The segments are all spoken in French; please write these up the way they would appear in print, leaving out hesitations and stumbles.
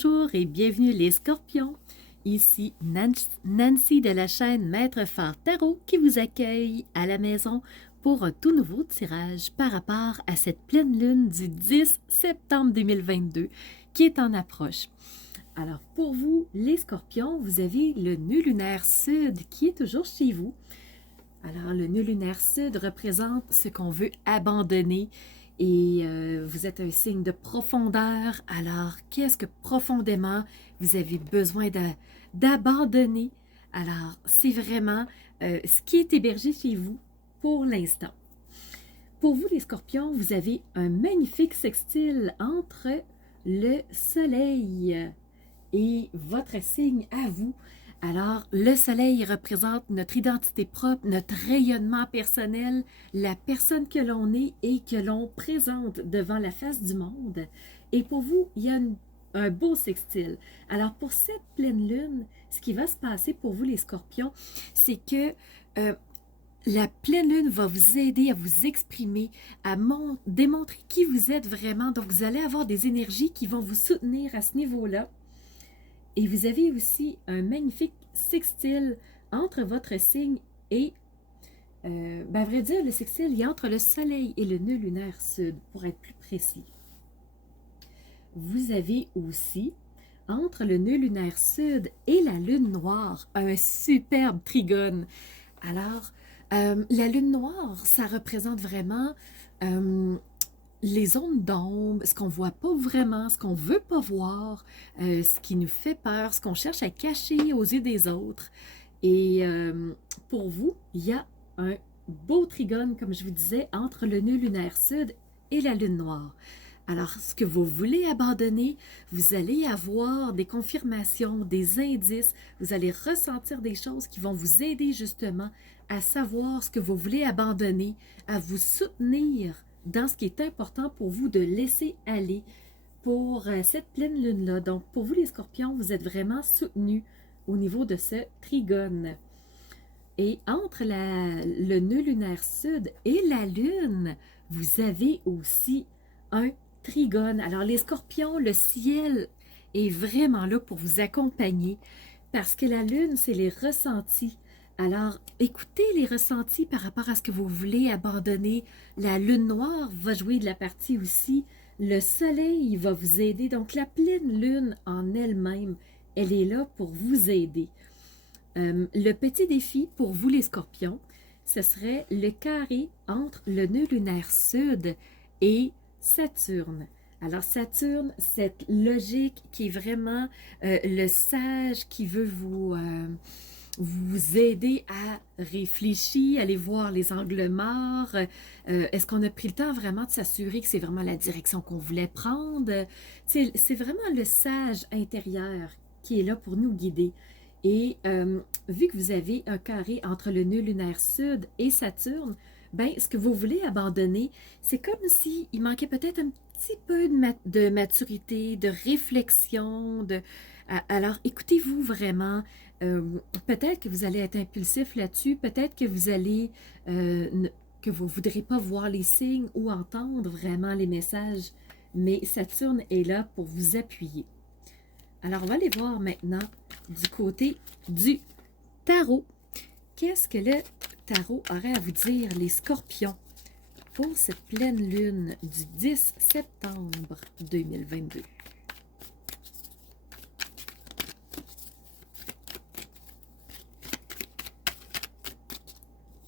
Bonjour et bienvenue les Scorpions. Ici Nancy de la chaîne Maître Phare Tarot qui vous accueille à la maison pour un tout nouveau tirage par rapport à cette pleine lune du 10 septembre 2022 qui est en approche. Alors pour vous les Scorpions, vous avez le nœud lunaire sud qui est toujours chez vous. Alors le nœud lunaire sud représente ce qu'on veut abandonner. Et vous êtes un signe de profondeur. Alors, qu'est-ce que profondément vous avez besoin d'abandonner? Alors, c'est vraiment ce qui est hébergé chez vous pour l'instant. Pour vous, les Scorpions, vous avez un magnifique sextile entre le Soleil et votre signe à vous. Alors, le soleil représente notre identité propre, notre rayonnement personnel, la personne que l'on est et que l'on présente devant la face du monde. Et pour vous, il y a un beau sextile. Alors, pour cette pleine lune, ce qui va se passer pour vous, les Scorpions, c'est que la pleine lune va vous aider à vous exprimer, à démontrer qui vous êtes vraiment. Donc, vous allez avoir des énergies qui vont vous soutenir à ce niveau-là. Et vous avez aussi un magnifique sextile entre votre signe et, à vrai dire, le sextile, il est entre le soleil et le nœud lunaire sud, pour être plus précis. Vous avez aussi, entre le nœud lunaire sud et la lune noire, un superbe trigone. Alors, la lune noire, ça représente vraiment les zones d'ombre, ce qu'on ne voit pas vraiment, ce qu'on ne veut pas voir, ce qui nous fait peur, ce qu'on cherche à cacher aux yeux des autres. Et pour vous, il y a un beau trigone, comme je vous disais, entre le nœud lunaire sud et la lune noire. Alors, ce que vous voulez abandonner, vous allez avoir des confirmations, des indices, vous allez ressentir des choses qui vont vous aider justement à savoir ce que vous voulez abandonner, à vous soutenir dans ce qui est important pour vous de laisser aller pour cette pleine lune-là. Donc, pour vous les Scorpions, vous êtes vraiment soutenus au niveau de ce trigone. Et entre le nœud lunaire sud et la lune, vous avez aussi un trigone. Alors, les Scorpions, le ciel est vraiment là pour vous accompagner parce que la lune, c'est les ressentis. Alors, écoutez les ressentis par rapport à ce que vous voulez abandonner. La lune noire va jouer de la partie aussi. Le soleil va vous aider. Donc, la pleine lune en elle-même, elle est là pour vous aider. Le petit défi pour vous les Scorpions, ce serait le carré entre le nœud lunaire sud et Saturne. Alors, Saturne, cette logique qui est vraiment le sage qui veut vous aider à réfléchir, aller voir les angles morts. Est-ce qu'on a pris le temps vraiment de s'assurer que c'est vraiment la direction qu'on voulait prendre? C'est vraiment le sage intérieur qui est là pour nous guider. Et vu que vous avez un carré entre le nœud lunaire sud et Saturne, ben, ce que vous voulez abandonner, c'est comme s'il manquait peut-être un petit peu de maturité, de réflexion. Alors, écoutez-vous vraiment. Peut-être que vous allez être impulsif là-dessus, peut-être que vous allez que vous ne voudrez pas voir les signes ou entendre vraiment les messages, mais Saturne est là pour vous appuyer. Alors, on va aller voir maintenant du côté du tarot. Qu'est-ce que le tarot aurait à vous dire, les Scorpions, pour cette pleine lune du 10 septembre 2022?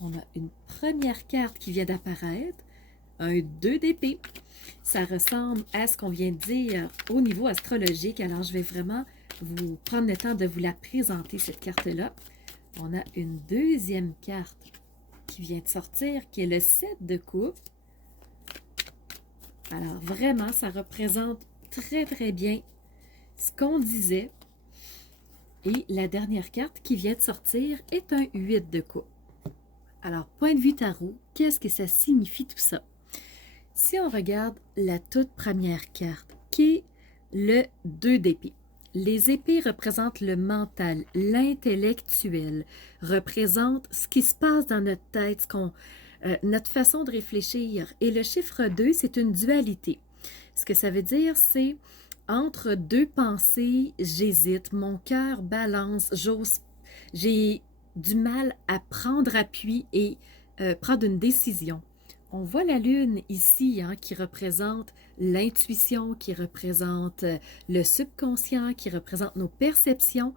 On a une première carte qui vient d'apparaître, un 2 d'épée. Ça ressemble à ce qu'on vient de dire au niveau astrologique. Alors, je vais vraiment vous prendre le temps de vous la présenter, cette carte-là. On a une deuxième carte qui vient de sortir, qui est le 7 de coupe. Alors, vraiment, ça représente très, très bien ce qu'on disait. Et la dernière carte qui vient de sortir est un 8 de coupe. Alors, point de vue tarot, qu'est-ce que ça signifie tout ça? Si on regarde la toute première carte, qui est le 2 d'épée. Les épées représentent le mental, l'intellectuel, représentent ce qui se passe dans notre tête, notre façon de réfléchir. Et le chiffre 2, c'est une dualité. Ce que ça veut dire, c'est entre deux pensées, j'hésite, mon cœur balance, j'ai du mal à prendre appui et prendre une décision. On voit la lune ici, hein, qui représente l'intuition, qui représente le subconscient, qui représente nos perceptions.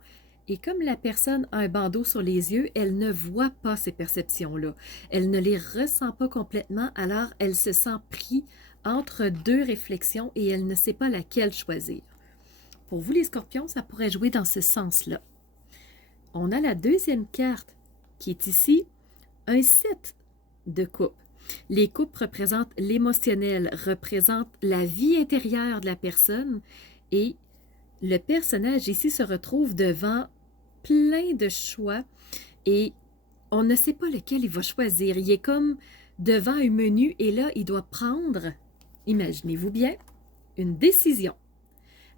Et comme la personne a un bandeau sur les yeux, elle ne voit pas ces perceptions-là. Elle ne les ressent pas complètement, alors elle se sent prise entre deux réflexions et elle ne sait pas laquelle choisir. Pour vous, les scorpions, ça pourrait jouer dans ce sens-là. On a la deuxième carte qui est ici, un 7 de coupe. Les coupes représentent l'émotionnel, représentent la vie intérieure de la personne et le personnage ici se retrouve devant plein de choix et on ne sait pas lequel il va choisir. Il est comme devant un menu et là, il doit prendre, imaginez-vous bien, une décision.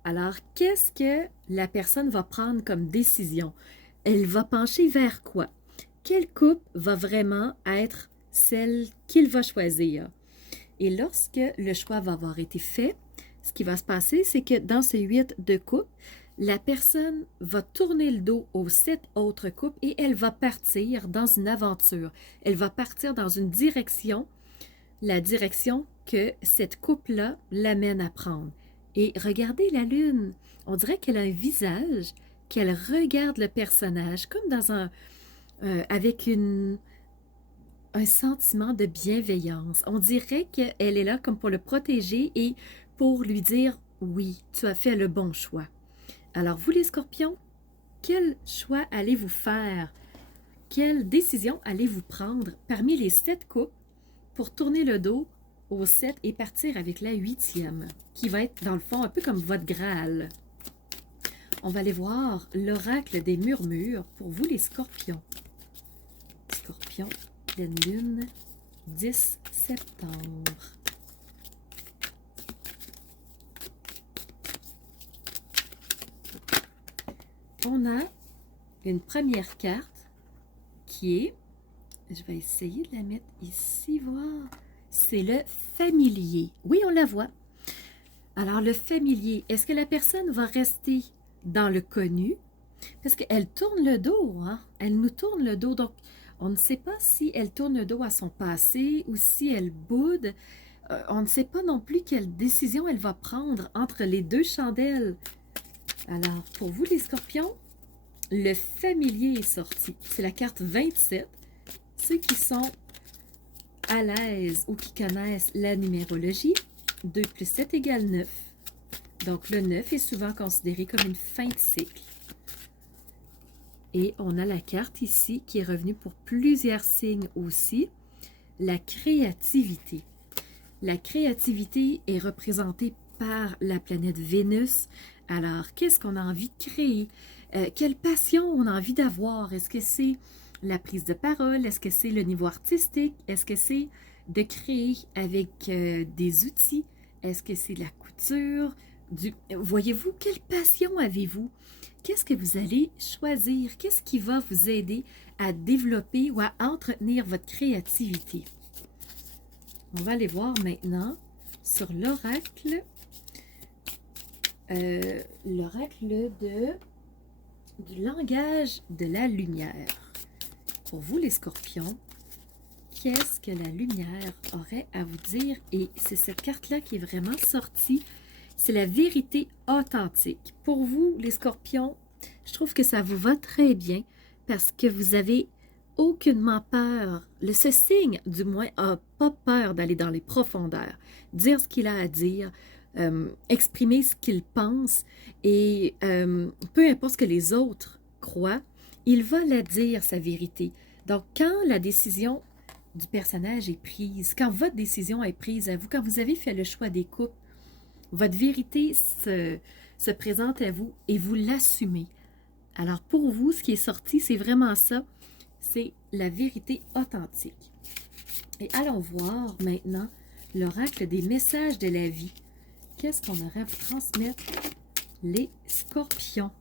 Alors, qu'est-ce que la personne va prendre comme décision? Elle va pencher vers quoi? Quelle coupe va vraiment être celle qu'il va choisir? Et lorsque le choix va avoir été fait, ce qui va se passer, c'est que dans ce 8 de coupe, la personne va tourner le dos aux 7 autres coupes et elle va partir dans une aventure. Elle va partir dans une direction, la direction que cette coupe-là l'amène à prendre. Et regardez la lune, on dirait qu'elle a un visage, qu'elle regarde le personnage comme dans avec un sentiment de bienveillance. On dirait qu'elle est là comme pour le protéger et pour lui dire « Oui, tu as fait le bon choix ». Alors vous les scorpions, quel choix allez-vous faire? Quelle décision allez-vous prendre parmi les 7 coupes pour tourner le dos aux 7 et partir avec la 8e, qui va être dans le fond un peu comme votre Graal? On va aller voir l'oracle des murmures pour vous les scorpions. Scorpion, pleine lune, 10 septembre. On a une première carte qui est, je vais essayer de la mettre ici, voir, c'est le familier. Oui, on la voit. Alors, le familier, est-ce que la personne va rester dans le connu? Parce qu'elle tourne le dos, hein? Elle nous tourne le dos, donc on ne sait pas si elle tourne le dos à son passé ou si elle boude. On ne sait pas non plus quelle décision elle va prendre entre les deux chandelles. Alors, pour vous les scorpions, le familier est sorti. C'est la carte 27. Ceux qui sont à l'aise ou qui connaissent la numérologie, 2 plus 7 égale 9. Donc, le 9 est souvent considéré comme une fin de cycle. Et on a la carte ici qui est revenue pour plusieurs signes aussi, la créativité. La créativité est représentée par la planète Vénus. Alors, qu'est-ce qu'on a envie de créer? Quelle passion on a envie d'avoir? Est-ce que c'est la prise de parole? Est-ce que c'est le niveau artistique? Est-ce que c'est de créer avec des outils? Est-ce que c'est la couture? Voyez-vous, quelle passion avez-vous? Qu'est-ce que vous allez choisir? Qu'est-ce qui va vous aider à développer ou à entretenir votre créativité? On va aller voir maintenant sur l'oracle. L'oracle du langage de la lumière. Pour vous les scorpions, qu'est-ce que la lumière aurait à vous dire? Et c'est cette carte-là qui est vraiment sortie. C'est la vérité authentique. Pour vous les scorpions, je trouve que ça vous va très bien parce que vous avez aucunement peur. Ce signe, du moins, n'a pas peur d'aller dans les profondeurs, dire ce qu'il a à dire, exprimer ce qu'il pense et peu importe ce que les autres croient, il va la dire, sa vérité. Donc, quand la décision du personnage est prise, quand votre décision est prise à vous, quand vous avez fait le choix des coupes, votre vérité se présente à vous et vous l'assumez. Alors, pour vous, ce qui est sorti, c'est vraiment ça, c'est la vérité authentique. Et allons voir maintenant l'oracle des messages de la vie. Qu'est-ce qu'on aurait à vous transmettre, les scorpions?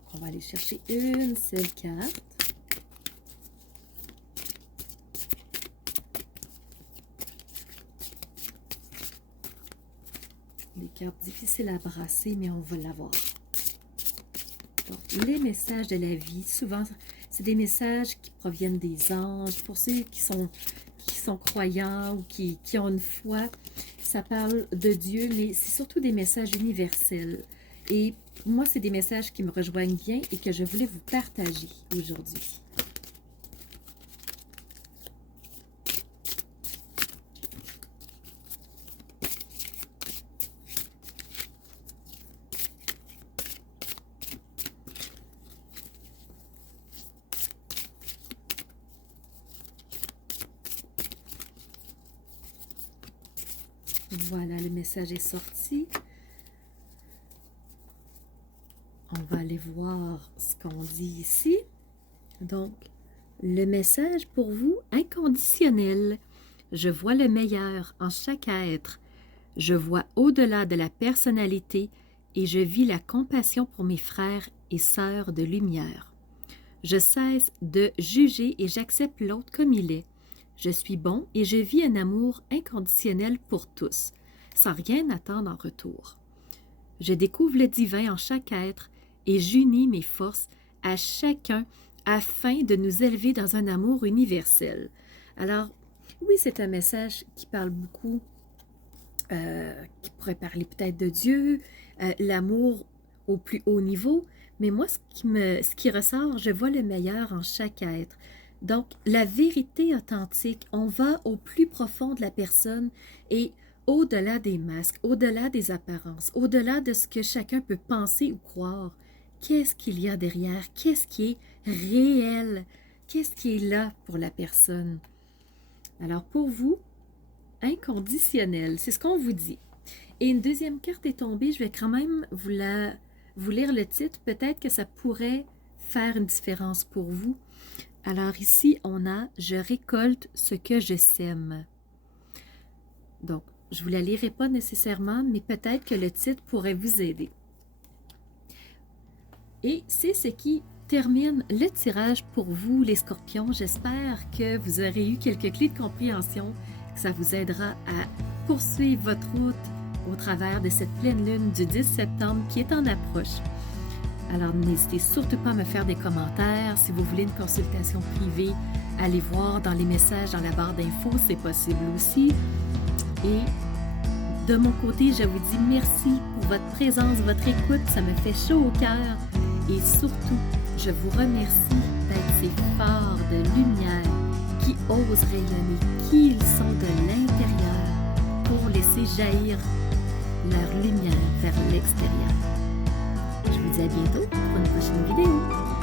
Donc, on va aller chercher une seule carte. carte difficile à brasser, mais on va l'avoir. Donc, les messages de la vie, souvent, c'est des messages qui proviennent des anges. Pour ceux qui sont croyants ou qui ont une foi, ça parle de Dieu, mais c'est surtout des messages universels. Et moi, c'est des messages qui me rejoignent bien et que je voulais vous partager aujourd'hui. Voilà, le message est sorti. On va aller voir ce qu'on dit ici. Donc, le message pour vous, inconditionnel. Je vois le meilleur en chaque être. Je vois au-delà de la personnalité et je vis la compassion pour mes frères et sœurs de lumière. Je cesse de juger et j'accepte l'autre comme il est. Je suis bon et je vis un amour inconditionnel pour tous, sans rien attendre en retour. Je découvre le divin en chaque être et j'unis mes forces à chacun afin de nous élever dans un amour universel. Alors, oui, c'est un message qui parle beaucoup, qui pourrait parler peut-être de Dieu, l'amour au plus haut niveau, mais moi, ce qui ressort, je vois le meilleur en chaque être. Donc, la vérité authentique, on va au plus profond de la personne et au-delà des masques, au-delà des apparences, au-delà de ce que chacun peut penser ou croire. Qu'est-ce qu'il y a derrière? Qu'est-ce qui est réel? Qu'est-ce qui est là pour la personne? Alors, pour vous, inconditionnel, c'est ce qu'on vous dit. Et une deuxième carte est tombée, je vais quand même vous lire le titre. Peut-être que ça pourrait faire une différence pour vous. Alors ici, on a « Je récolte ce que je sème ». Donc, je ne vous la lirai pas nécessairement, mais peut-être que le titre pourrait vous aider. Et c'est ce qui termine le tirage pour vous, les scorpions. J'espère que vous aurez eu quelques clés de compréhension, que ça vous aidera à poursuivre votre route au travers de cette pleine lune du 10 septembre qui est en approche. Alors, n'hésitez surtout pas à me faire des commentaires. Si vous voulez une consultation privée, allez voir dans les messages dans la barre d'infos, c'est possible aussi. Et de mon côté, je vous dis merci pour votre présence, votre écoute. Ça me fait chaud au cœur. Et surtout, je vous remercie d'être ces phares de lumière qui osent rayonner, qui ils sont de l'intérieur pour laisser jaillir leur lumière vers l'extérieur. Je vous dis à bientôt pour une prochaine vidéo.